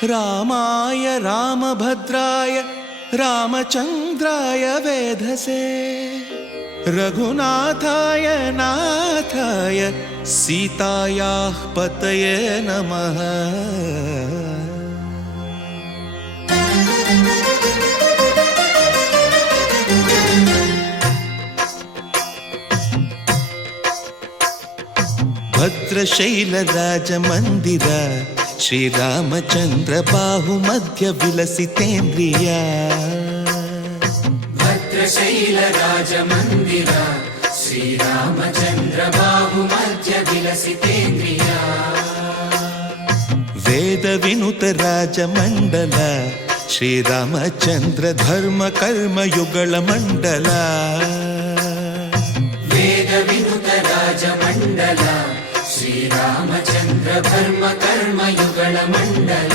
रामाय रामभद्राय रामचन्द्राय वेधसे रघुनाथाय नाथाय सीतायाः पतये नमः। भद्रशैलराजमन्दिर श्रीरामचन्द्र बाहुमध्य विलसितेन्द्रिया। भद्रशैलराजमन्दिर श्रीरामचन्द्र बाहुमध्य विलसितेन्द्रिया। वेदविनुत राजमण्डल श्रीरामचन्द्र धर्म कर्म युगल मण्डल। वेदविनुत राजमण्डल श्रीरामचन्द्र धर्म कर्म युगल मण्डल।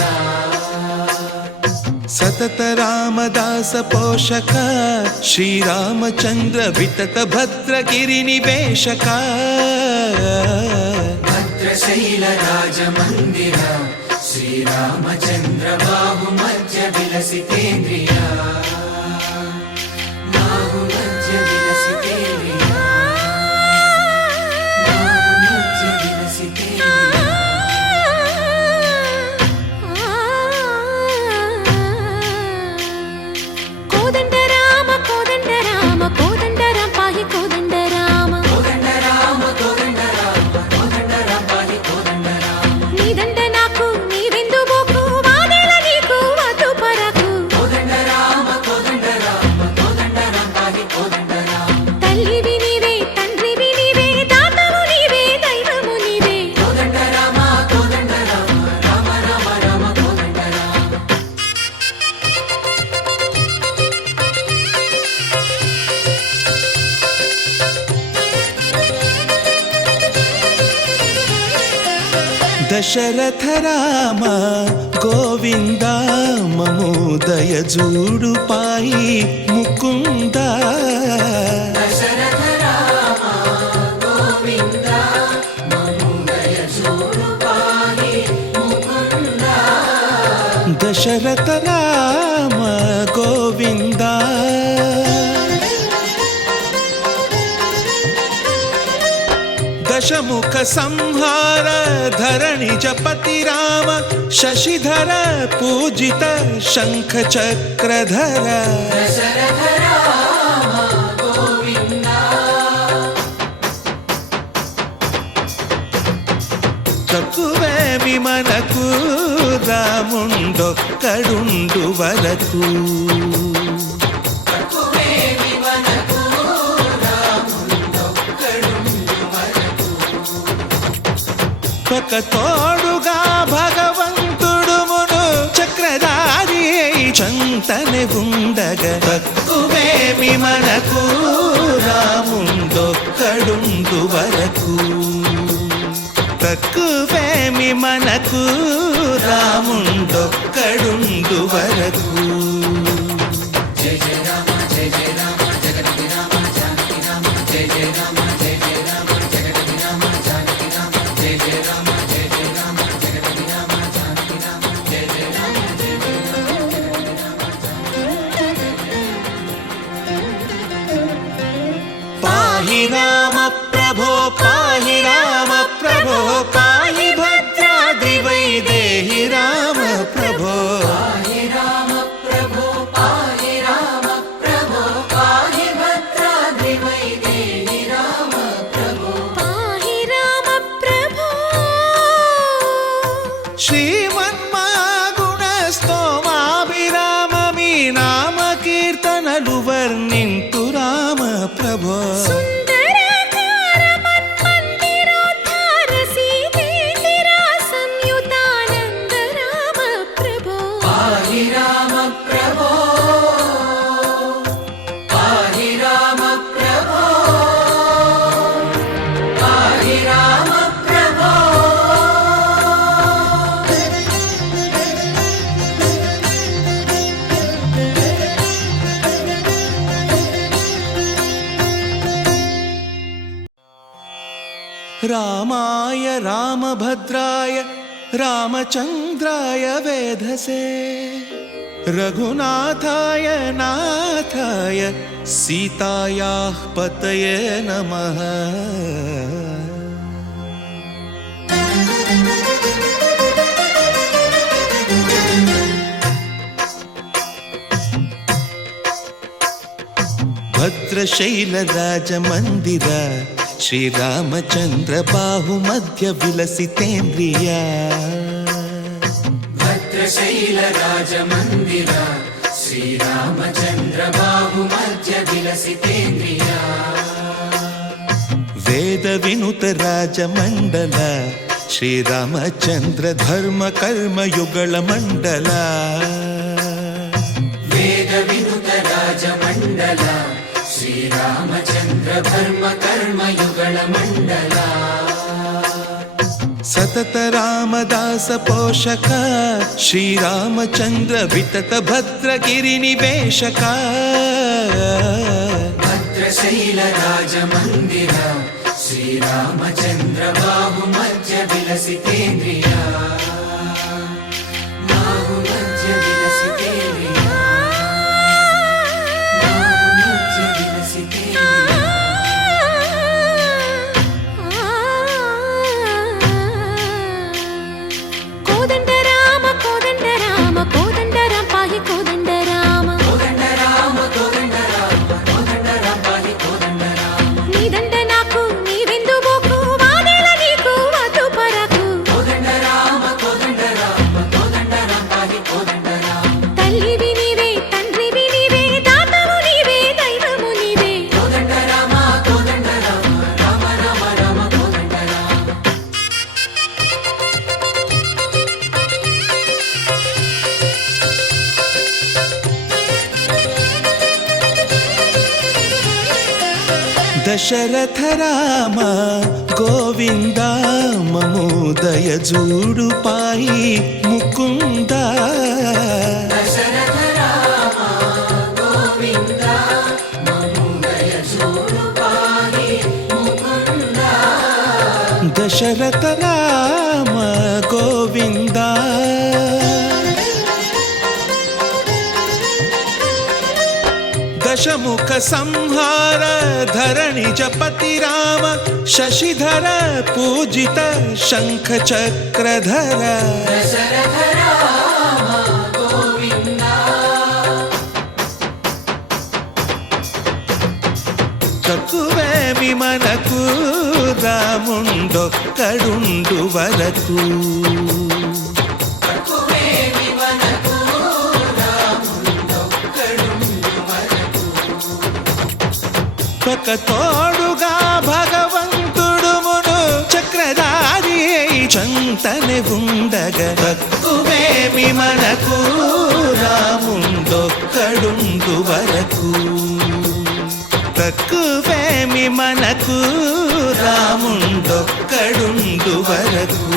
सतत रामदास पोषक श्रीरामचन्द्र वितत भद्रगिरि निवेशक। भद्रशैल राजमन्दिर श्रीरामचन्द्र बाहुमध्य विलसितेन्द्रिया। बाहुमध्य विलसितेन्द्रिया। बाहुमध्य विलसितेन्द्रिया। कोदंड राम पाहि कोदंड राम। कोदंड राम पाहि कोदंड राम। नी दंड नाकु नीवेंदु बोकु वादेल नीकु वधु परकु। कोदंड राम पाहि कोदंड राम। तल्लिवि नीवे तंड्रिवि नीवे दातवु नीवे दैवमु नीवे। कोदंड राम राम राम राम कोदंड राम। दशरथ राम गोविंद ममोदय जूडु पाई मुकुंद। दशरथ राम गोविंद ममोदय जूडु पाहि मुकुंद। दशरथ राम गोविंद दशमुख संहार धरणि जपति राम शशिधर पूजित शंख चक्रधर। दशरथ राम गोविंद। తక్కువే విమనకు రాముండొక్కడుండు వరకు। ఒక తోడుగా భగవంతుడు మును చక్రధారి చంతనే ఉండగ తక్కువేమి మనకు రాముండొక్కడుండు వరకు। తక్కువేమి మనకు రాముండొక్కడుండు వరకు। जय जय राम जगति राम जानकी राम। जय जय राम जगति राम जानकी राम। जय जय राम जगति राम जानकी राम। जय जय राम जगति राम। पाहि राम प्रभो पाहि राम प्रभो पाहि भद्राद्रि वैदेहि राम प्रभो। पाहि राम प्रभो पाहि राम प्रभो पाहि भद्राद्रि वैदेहि राम प्रभो। पाहि राम प्रभो। श्रीमन्मागुणस्तोमाभिराम మీ నామ కీర్తనలు వర్ణింతు రామ ప్రభో। सुन्दराकार मन्मन्दिरोद्धार सीतेन्दिरा संयुतानन्द राम प्रभो। पाहि राम प्रभो पाहि राम प्रभो पाहि राम प्रभो। रामाय रामभद्राय रामचन्द्राय वेधसे रघुनाथाय नाथाय सीतायाः पतये नमः। भद्रशैलराजमन्दिर श्रीरामचन्द्र बाहुमध्य विलसितेन्द्रिया। भद्रशैलराजमन्दिर श्रीरामचन्द्र बाहुमध्य विलसितेन्द्रिया। वेदविनुत राजमण्डल श्रीरामचन्द्र धर्म कर्म युगल मण्डल। वेदविनुत राजमण्डल श्रीरामचन्द्र धर्म कर्म युगल मण्डल। सतत रामदास पोषक श्रीरामचन्द्र वितत भद्रगिरि निवेशक। भद्रशैलराजमन्दिर श्रीरामचन्द्र बाहुमध्य विलसितेन्द्रिया। बाहुमध्य विलसितेन्द्रिया। बाहुमध्य विलसितेन्द्रिया। कोदंड राम कोदंड राम कोदंड राम पाहि कोदंड राम। कोदंड राम कोदंड राम कोदंड राम पाहि कोदंड राम। नी దండ నాకు నీ వెందు బోకు వాదెల నీకు వదు పరకు। కోదండ రామ పాహి కోదండ రామ। తల్లివి నీవే తండ్రివి నీవే దాతవు నీవే దైవము నీవే। కోదండ రామ రామ రామ రామ కోదండ రామ। दशरथ राम गोविंद ममोदय जूडु पाहि मुकुंद। दशरथ राम गोविंद ममोदय जूडु पाहि मुकुंद। दशरथ राम गोविंद दशमुख संहार धरणि जपति राम शशिधर पूजित शंख चक्रधर। दशरथ राम गोविंद। తక్కువేమి మనకు రాముండొక్కడుండు వరకు। తక్కువేమి మనకు రాముండొక్కడుండు వరకు। ఒక తోడుగా భగవంతుడు మును చక్రధారి చంతనే ఉండగా తక్కువేమి మనకు రాముండొక్కడుండు వరకు। తక్కువేమి మనకు రాముండొక్కడుండు వరకు।